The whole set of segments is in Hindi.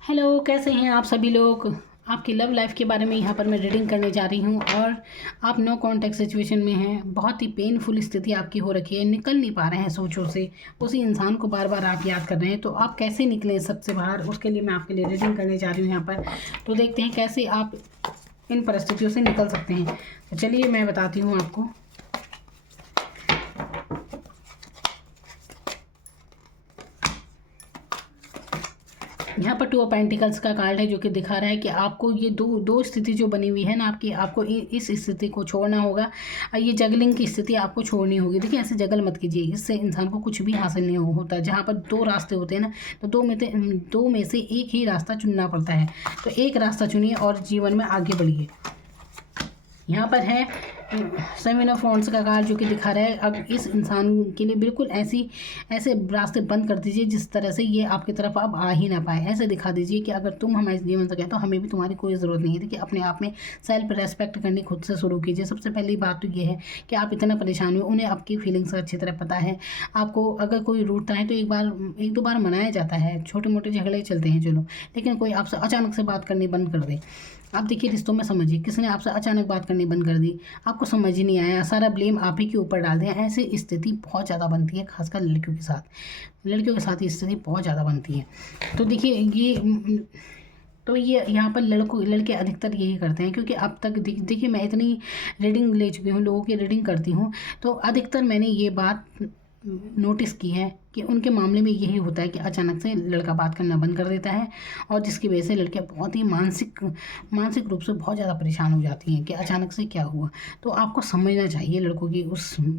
हेलो, कैसे हैं आप सभी लोग। आपकी लव लाइफ के बारे में यहाँ पर मैं रीडिंग करने जा रही हूँ और आप नो कांटेक्ट सिचुएशन में हैं। बहुत ही पेनफुल स्थिति आपकी हो रखी है, निकल नहीं पा रहे हैं सोचों से। उसी इंसान को बार बार आप याद कर रहे हैं, तो आप कैसे निकलें सबसे बाहर, उसके लिए मैं आपके लिए रीडिंग करने जा रही हूँ यहाँ पर। तो देखते हैं कैसे आप इन परिस्थितियों से निकल सकते हैं। तो चलिए मैं बताती हूँ आपको। यहाँ पर 2 ऑफ पेंटिकल्स का कार्ड है जो कि दिखा रहा है कि आपको ये दो दो स्थिति जो बनी हुई है ना आपकी, आपको इस स्थिति को छोड़ना होगा और ये जगलिंग की स्थिति आपको छोड़नी होगी। देखिए, ऐसे जगल मत कीजिए, इससे इंसान को कुछ भी हासिल नहीं होता। जहाँ पर 2 रास्ते होते हैं ना, तो दो में से एक ही रास्ता चुनना पड़ता है। तो एक रास्ता चुनिए और जीवन में आगे बढ़िए। यहाँ पर है 7 ऑफ वॉन्ड्स का कार्ड जो कि दिखा रहा है अब इस इंसान के लिए बिल्कुल ऐसे रास्ते बंद कर दीजिए जिस तरह से ये आपकी तरफ अब आ ही ना पाए। ऐसे दिखा दीजिए कि अगर तुम हमारे जीवन से कहते हो, हमें भी तुम्हारी कोई ज़रूरत नहीं है। देखिए, अपने आप में सेल्फ रेस्पेक्ट करनी खुद से शुरू कीजिए। सबसे पहली बात तो ये है कि आप इतना परेशान हो, उन्हें आपकी फीलिंग्स अच्छी तरह पता है। आपको अगर कोई रूठता है तो एक दो बार मनाया जाता है, छोटे मोटे झगड़े चलते हैं चलो, लेकिन कोई आपसे अचानक से बात करनी बंद कर दे। आप देखिए, रिश्तों में समझिए, किसी ने आपसे अचानक बात करनी बंद कर दी, आपको समझ ही नहीं आया, सारा ब्लेम आप ही के ऊपर डाल दिया। ऐसी स्थिति बहुत ज़्यादा बनती है, खासकर लड़कियों के साथ ये स्थिति बहुत ज़्यादा बनती है। तो देखिए ये यहाँ पर लड़के अधिकतर यही करते हैं, क्योंकि अब तक देखिए मैं इतनी रीडिंग ले चुकी हूँ, लोगों की रीडिंग करती हूँ, तो अधिकतर मैंने ये बात नोटिस की है कि उनके मामले में यही होता है कि अचानक से लड़का बात करना बंद कर देता है, और जिसकी वजह से लड़कियां बहुत ही मानसिक रूप से बहुत ज़्यादा परेशान हो जाती हैं कि अचानक से क्या हुआ। तो आपको समझना चाहिए लड़कों की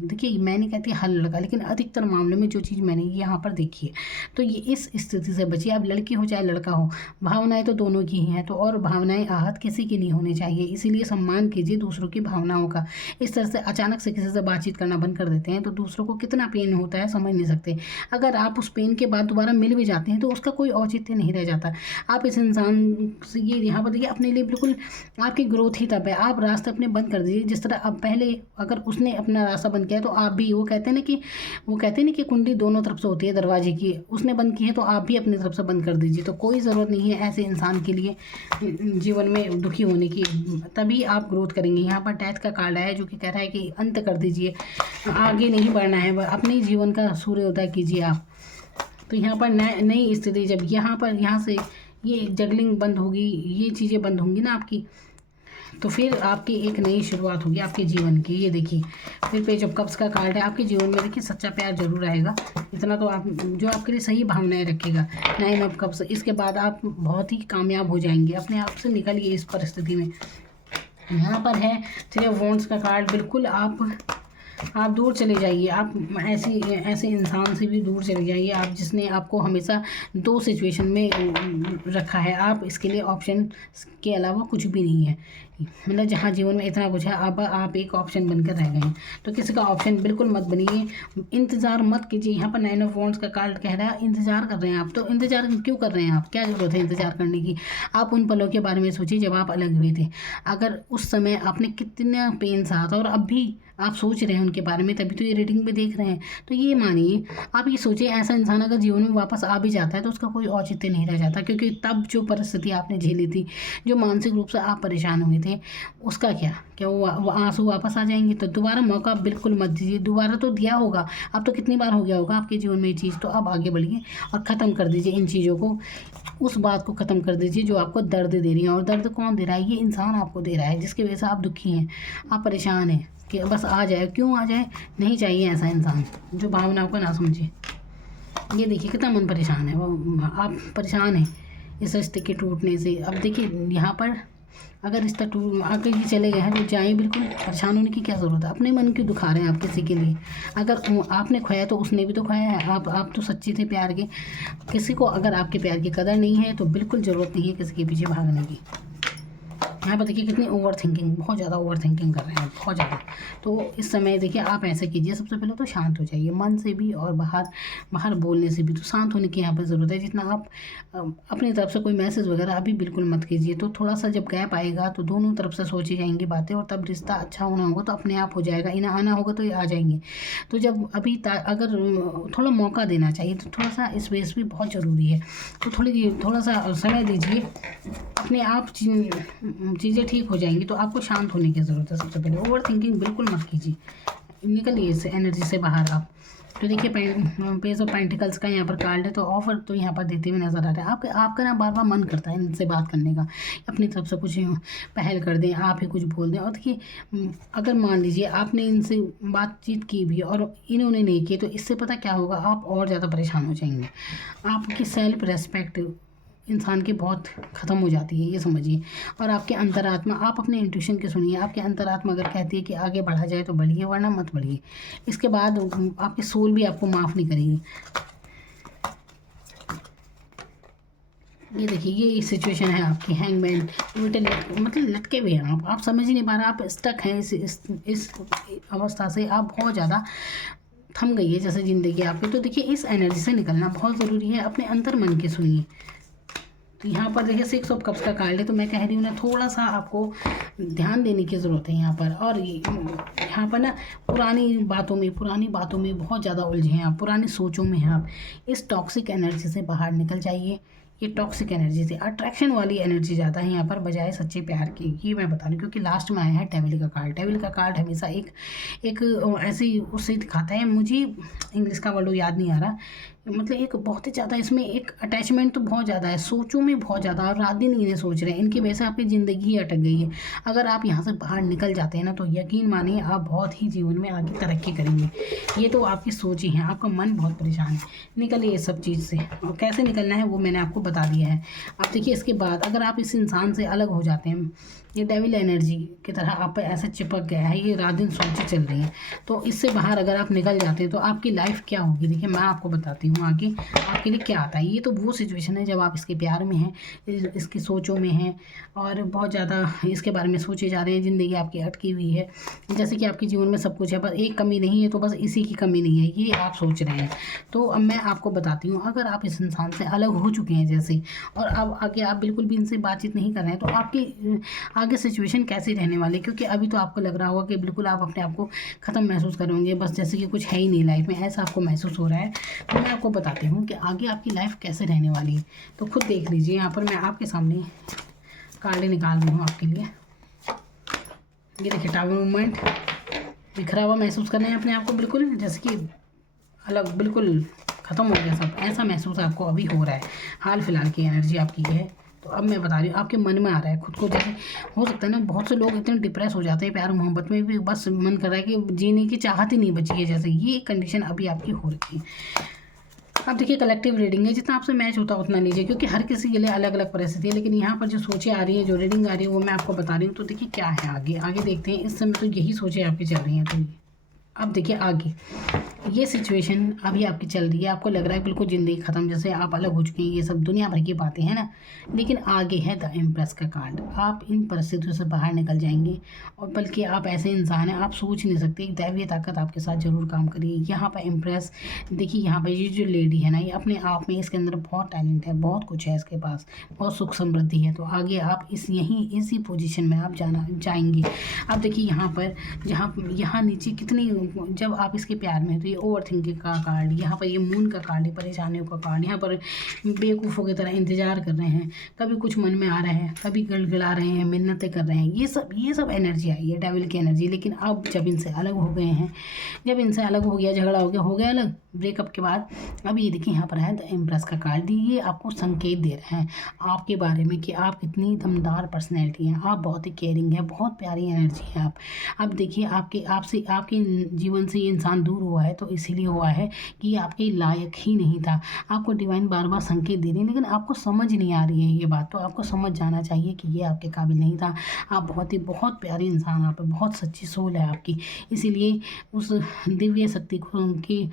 देखिए, मैं नहीं कहती हर लड़का, लेकिन अधिकतर मामले में जो चीज़ मैंने यहाँ पर देखी है, तो ये इस स्थिति से बचिए। अब लड़की हो चाहे लड़का हो, भावनाएं तो दोनों की ही हैं, तो और भावनाएं आहत किसी की नहीं होनी चाहिए। इसीलिए सम्मान कीजिए दूसरों की भावनाओं का। इस तरह से अचानक से किसी से बातचीत करना बंद कर देते हैं तो दूसरों को कितना पेन होता है समझ नहीं सकते। अगर आप उस पेन के बाद दोबारा मिल भी जाते हैं तो उसका कोई औचित्य नहीं रह जाता। आप इस इंसान से ये यहाँ पर देखिए, अपने लिए बिल्कुल आपकी ग्रोथ ही तब है। आप रास्ते अपने बंद कर दीजिए, जिस तरह अब पहले अगर उसने अपना रास्ता बंद किया तो आप भी, वो कहते हैं ना कि कुंडी दोनों तरफ से होती है दरवाजे की, उसने बंद की है तो आप भी अपनी तरफ से बंद कर दीजिए। तो कोई ज़रूरत नहीं है ऐसे इंसान के लिए जीवन में दुखी होने की, तभी आप ग्रोथ करेंगे। यहाँ पर डेथ का कार्ड आया है जो कि कह रहा है कि अंत कर दीजिए, आगे नहीं बढ़ना है, अपने जीवन का सूर्योदय कीजिए आप। तो यहाँ पर नई स्थिति, जब यहाँ से ये जगलिंग बंद होगी, ये चीज़ें बंद होंगी ना आपकी, तो फिर आपकी एक नई शुरुआत होगी आपके जीवन की। ये देखिए, फिर पेज ऑफ कप्स का कार्ड है। आपके जीवन में देखिए सच्चा प्यार जरूर आएगा, इतना तो आप, जो आपके लिए सही भावनाएं रखेगा। 9 ऑफ कप्स, इसके बाद आप बहुत ही कामयाब हो जाएंगे, अपने आप से निकलिए इस परिस्थिति में। यहाँ पर है 3 ऑफ वॉन्ड्स का कार्ड। बिल्कुल आप दूर चले जाइए, आप ऐसे इंसान से भी दूर चले जाइए, आप जिसने आपको हमेशा 2 सिचुएशन में रखा है। आप इसके लिए ऑप्शन के अलावा कुछ भी नहीं है, मतलब जहाँ जीवन में इतना कुछ है, अब आप एक ऑप्शन बनकर रह गए हैं। तो किसी का ऑप्शन बिल्कुल मत बनिए, इंतज़ार मत कीजिए। यहाँ पर 9 ऑफ वॉन्ड्स का कार्ड कह रहा है इंतज़ार कर रहे हैं आप, तो इंतज़ार क्यों कर रहे हैं आप, क्या ज़रूरत है इंतज़ार करने की। आप उन पलों के बारे में सोचिए जब आप अलग हुए थे। अगर उस समय आपने कितना पेन सहा था और अब भी आप सोच रहे हैं उनके बारे में, तभी तो ये रीडिंग में देख रहे हैं। तो ये मानिए, आप ये सोचिए, ऐसा इंसान अगर जीवन में वापस आ भी जाता है तो उसका कोई औचित्य नहीं रह जाता, क्योंकि तब जो परिस्थिति आपने झेली थी, जो मानसिक रूप से आप परेशान हुए थे, उसका क्या वो आंसू वापस आ जाएंगे। तो दोबारा मौका बिल्कुल मत दीजिए, दोबारा तो दिया होगा, अब तो कितनी बार हो गया होगा आपके जीवन में ये चीज़। तो अब आगे बढ़िए और ख़त्म कर दीजिए इन चीज़ों को, उस बात को ख़त्म कर दीजिए जो आपको दर्द दे रही है। और दर्द कौन दे रहा है, ये इंसान आपको दे रहा है, जिसकी वजह से आप दुखी हैं, आप परेशान हैं कि बस आ जाए। क्यों आ जाए, नहीं चाहिए ऐसा इंसान जो भावनाओं को ना समझे। ये देखिए कितना मन परेशान है, वो आप परेशान हैं इस रिश्ते के टूटने से। अब देखिए यहाँ पर अगर रिश्ता अगर ये चले गए हैं तो जाए, बिल्कुल परेशान होने की क्या ज़रूरत है। अपने मन क्यों दुखा रहे हैं आप किसी के लिए, अगर आपने खोया तो उसने भी तो खोया है। आप तो सच्चे थे प्यार के। किसी को अगर आपके प्यार की कदर नहीं है तो बिल्कुल ज़रूरत नहीं है किसी के पीछे भागने की। यहाँ पर देखिए कितनी ओवर थिंकिंग, बहुत ज़्यादा ओवर थिंकिंग कर रहे हैं, बहुत ज़्यादा। तो इस समय देखिए आप ऐसे कीजिए, सबसे पहले तो शांत हो जाइए, मन से भी और बाहर बाहर बोलने से भी। तो शांत होने की यहाँ पर ज़रूरत है। जितना आप अपनी तरफ से कोई मैसेज वगैरह अभी बिल्कुल मत कीजिए। तो थोड़ा सा जब गैप आएगा तो दोनों तरफ से सोची जाएंगी बातें, और तब रिश्ता अच्छा होना होगा तो अपने आप हो जाएगा। इन्हें आना होगा तो ये आ जाएंगे। तो जब अभी अगर थोड़ा मौका देना चाहिए, तो थोड़ा सा स्पेस भी बहुत ज़रूरी है। तो थोड़ा सा समय दीजिए, अपने आप चीज़ें ठीक हो जाएंगी। तो आपको शांत होने की ज़रूरत है। सबसे पहले ओवर थिंकिंग बिल्कुल मत कीजिए, निकलिए इस एनर्जी से बाहर आप। तो देखिए पेज ऑफ पेंटिकल्स का यहाँ पर कार्ड है। तो ऑफर तो यहाँ पर देते हुए नजर आ रहा है। आपका ना बार बार मन करता है इनसे बात करने का, अपनी तरफ से कुछ पहल कर दें, आप ही कुछ बोल दें। और देखिए अगर मान लीजिए आपने इनसे बातचीत की भी और इन्होंने नहीं की, तो इससे पता क्या होगा, आप और ज़्यादा परेशान हो जाएंगे। आपकी सेल्फ रेस्पेक्ट इंसान की बहुत ख़त्म हो जाती है, ये समझिए। और आपके अंतरात्मा, आप अपने इंट्यूशन के सुनिए। आपके अंतरात्मा अगर कहती है कि आगे बढ़ा जाए तो बढ़िए, वरना मत बढ़िए। इसके बाद आपकी सोल भी आपको माफ़ नहीं करेगी। ये देखिए ये सिचुएशन है आपकी, हैंगमैन उल्टे मतलब लटके हुए हैं आप समझ ही नहीं पा रहे, आप स्टक हैं इस अवस्था से। आप बहुत ज़्यादा थम गई है जैसे ज़िंदगी आपकी। तो देखिए इस एनर्जी से निकलना बहुत ज़रूरी है। अपने अंतर मन के सुनिए। तो यहाँ पर देखिए 6 ऑफ कप्स का कार्ड है। तो मैं कह रही हूँ ना, थोड़ा सा आपको ध्यान देने की ज़रूरत है यहाँ पर। और यहाँ पर ना पुरानी बातों में बहुत ज़्यादा उलझे हैं आप, पुरानी सोचों में हैं आप। इस टॉक्सिक एनर्जी से बाहर निकल जाइए। ये टॉक्सिक एनर्जी से अट्रैक्शन वाली एनर्जी ज़्यादा है यहाँ पर, बजाय सच्चे प्यार की। ये मैं बता रही हूँ, क्योंकि लास्ट में आया है डेविल का कार्ड। डेविल का कार्ड हमेशा एक ऐसी उससे दिखाता है, मुझे इंग्लिश का वर्ड याद नहीं आ रहा, मतलब एक बहुत ही ज़्यादा इसमें एक अटैचमेंट तो बहुत ज़्यादा है, सोचों में बहुत ज़्यादा। और रात दिन इन्हें सोच रहे हैं, इनकी वजह से आपकी ज़िंदगी ही अटक गई है। अगर आप यहाँ से बाहर निकल जाते हैं ना, तो यकीन मानिए आप बहुत ही जीवन में आगे तरक्की करेंगे। ये तो आपकी सोच ही है, आपका मन बहुत परेशान है। निकलिए इस सब चीज़ से, और कैसे निकलना है वो मैंने आपको बता दिया है। अब देखिए इसके बाद अगर आप इस इंसान से अलग हो जाते हैं, ये डेविल एनर्जी की तरह आप पे ऐसे चिपक गया है, ये रात दिन सोचें चल रही हैं। तो इससे बाहर अगर आप निकल जाते हैं तो आपकी लाइफ क्या होगी, देखिए मैं आपको बताती हूँ आगे आपके लिए क्या आता है। ये तो वो सिचुएशन है जब आप इसके प्यार में हैं, इसकी सोचों में हैं, और बहुत ज़्यादा इसके बारे में सोचे जा रहे हैं। ज़िंदगी आपकी अटकी हुई है, जैसे कि आपके जीवन में सब कुछ है, बस एक कमी नहीं है, तो बस इसी की कमी नहीं है, ये आप सोच रहे हैं। तो अब मैं आपको बताती हूँ, अगर आप इस इंसान से अलग हो चुके हैं जैसे, और अब आगे आप बिल्कुल भी इनसे बातचीत नहीं कर रहे हैं, तो आपकी आगे सिचुएशन कैसी रहने वाली है। क्योंकि अभी तो आपको लग रहा होगा कि बिल्कुल आप अपने आप को ख़त्म महसूस करोगे, बस जैसे कि कुछ है ही नहीं लाइफ में, ऐसा आपको महसूस हो रहा है। तो मैं आपको बताती हूँ कि आगे आपकी लाइफ कैसे रहने वाली है। तो खुद देख लीजिए, यहाँ पर मैं आपके सामने कार्ड निकाल रही हूँ आपके लिए। ये देखिए टावर मूवमेंट, बिखरा हुआ महसूस कर रहे हैं अपने आप को, बिल्कुल जैसे कि अलग, बिल्कुल ख़त्म हो गया सब, ऐसा महसूस आपको अभी हो रहा है। हाल फिलहाल की एनर्जी आपकी है। तो अब मैं बता रही हूँ, आपके मन में आ रहा है खुद को, जैसे हो सकता है ना, बहुत से लोग इतने डिप्रेस हो जाते हैं प्यार मोहब्बत में भी, बस मन कर रहा है कि जीने की चाहत ही नहीं बची है, जैसे ये कंडीशन अभी आपकी हो रही है। अब देखिए कलेक्टिव रीडिंग है, जितना आपसे मैच होता है उतना लीजिए, क्योंकि हर किसी के लिए अलग अलग परिस्थिति है। लेकिन यहाँ पर जो सोचें आ रही है, जो रीडिंग आ रही है, वो मैं आपको बता रही हूँ। तो देखिए क्या है आगे देखते हैं। इस समय तो यही सोचें आपकी चल रही हैं। तो अब देखिए आगे ये सिचुएशन अभी आपकी चल रही है, आपको लग रहा है बिल्कुल ज़िंदगी ख़त्म, जैसे आप अलग हो चुके हैं, ये सब दुनिया भर की बातें हैं ना। लेकिन आगे है द एम्प्रेस का कार्ड। आप इन परिस्थितियों से बाहर निकल जाएंगे, और बल्कि आप ऐसे इंसान हैं, आप सोच नहीं सकते, एक दैवीय ताकत आपके साथ ज़रूर काम करिए। यहाँ पर एम्प्रेस देखिए, यहाँ पर ये जो लेडी है ना, ये अपने आप में इसके अंदर बहुत टैलेंट है, बहुत कुछ है इसके पास, बहुत सुख समृद्धि है। तो आगे आप इसी पोजीशन में आप जाएंगे। अब देखिए यहाँ पर यहाँ नीचे कितनी, जब आप इसके प्यार में, तो ये ओवर थिंकिंग का कार्ड, यहाँ पर ये मून का कार्ड है, परेशानियों का कार्ड। यहाँ पर बेवकूफ़ों की तरह इंतजार कर रहे हैं, कभी कुछ मन में आ रहा है, कभी गिड़गिड़ा रहे हैं, मिन्नतें कर रहे हैं, ये सब एनर्जी आई है, डेविल की एनर्जी। लेकिन अब जब इनसे अलग हो गए हैं, जब इनसे अलग हो गया, झगड़ा हो गया अलग, ब्रेकअप के बाद, अब ये देखिए यहाँ पर है द एम्प्रेस का कार्ड। ये आपको संकेत दे रहे हैं आपके बारे में कि आप कितनी दमदार पर्सनैलिटी हैं, आप बहुत ही केयरिंग है, बहुत प्यारी एनर्जी है आप। अब देखिए आपके जीवन से ये इंसान दूर हुआ है, तो इसीलिए हुआ है कि ये आपके लायक ही नहीं था। आपको डिवाइन बार बार संकेत दे रही है, लेकिन आपको समझ नहीं आ रही है ये बात। तो आपको समझ जाना चाहिए कि ये आपके काबिल नहीं था। आप बहुत प्यारी इंसान, आप बहुत सच्ची सोल है आपकी, इसीलिए उस दिव्य शक्ति को की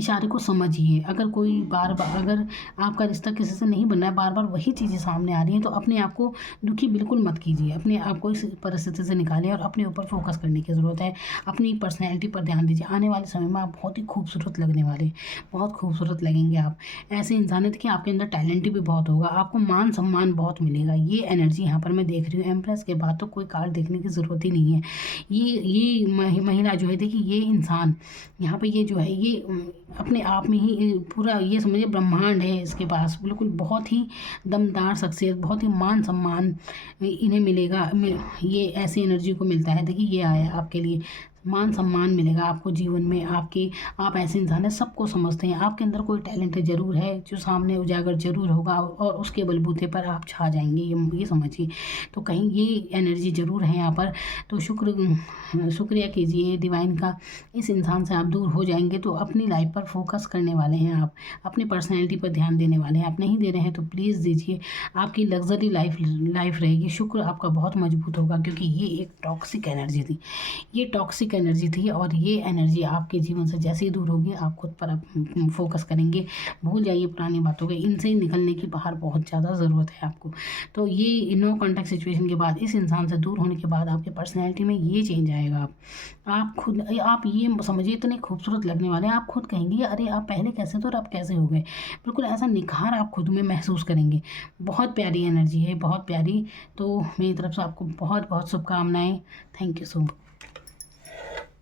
इशारे को समझिए। अगर कोई बार बार अगर आपका रिश्ता किसी से नहीं बन रहा है, बार बार वही चीज़ें सामने आ रही हैं, तो अपने आप को दुखी बिल्कुल मत कीजिए। अपने आप को इस परिस्थिति से निकालिए और अपने ऊपर फोकस करने की ज़रूरत है। अपनी पर्सनैलिटी पर ध्यान दीजिए। आने वाले समय में आप बहुत ही खूबसूरत लगने वाले, बहुत खूबसूरत लगेंगे आप। ऐसे इंसान है देखिए, आपके अंदर टैलेंट भी बहुत होगा, आपको मान सम्मान बहुत मिलेगा। ये एनर्जी यहाँ पर मैं देख रही हूँ। एम्प्रेस के बाद तो कोई कार्ड देखने की ज़रूरत ही नहीं है। ये महिला जो है देखिए, ये इंसान यहाँ पे ये जो है ये अपने आप में ही पूरा ये समझिए ब्रह्मांड है इसके पास। बिल्कुल बहुत ही दमदार शख्सियत, बहुत ही मान सम्मान इन्हें मिलेगा। ये ऐसी एनर्जी को मिलता है। देखिए ये आया आपके लिए, मान सम्मान मिलेगा आपको जीवन में। आपके आप ऐसे इंसान हैं, सबको समझते हैं। आपके अंदर कोई टैलेंट ज़रूर है जो सामने उजागर ज़रूर होगा, और उसके बलबूते पर आप छा जाएंगे, ये समझिए। तो कहीं ये एनर्जी ज़रूर है यहाँ पर। तो शुक्रिया कीजिए डिवाइन का। इस इंसान से आप दूर हो जाएंगे तो अपनी लाइफ पर फोकस करने वाले हैं आप, अपनी पर्सनैलिटी पर ध्यान देने वाले हैं। आप नहीं दे रहे हैं तो प्लीज़ दीजिए। आपकी लग्जरी लाइफ रहेगी। शुक्र आपका बहुत मजबूत होगा, क्योंकि ये एक टॉक्सिक एनर्जी थी, ये टॉक्सिक एनर्जी थी। और ये एनर्जी आपके जीवन से जैसे ही दूर होगी, आप खुद पर फोकस करेंगे। भूल जाइए पुरानी बातों को, इनसे निकलने की बाहर बहुत ज़्यादा ज़रूरत है आपको। तो ये नो कॉन्टैक्ट सिचुएशन के बाद, इस इंसान से दूर होने के बाद आपके पर्सनैलिटी में ये चेंज आएगा। आप खुद आप ये समझिए इतने खूबसूरत लगने वाले हैं। आप खुद कहेंगे अरे आप पहले कैसे थे और आप कैसे हो गए। बिल्कुल ऐसा निखार आप खुद में महसूस करेंगे। बहुत प्यारी एनर्जी है, बहुत प्यारी। तो मेरी तरफ से आपको बहुत बहुत शुभकामनाएं। Thank you so much.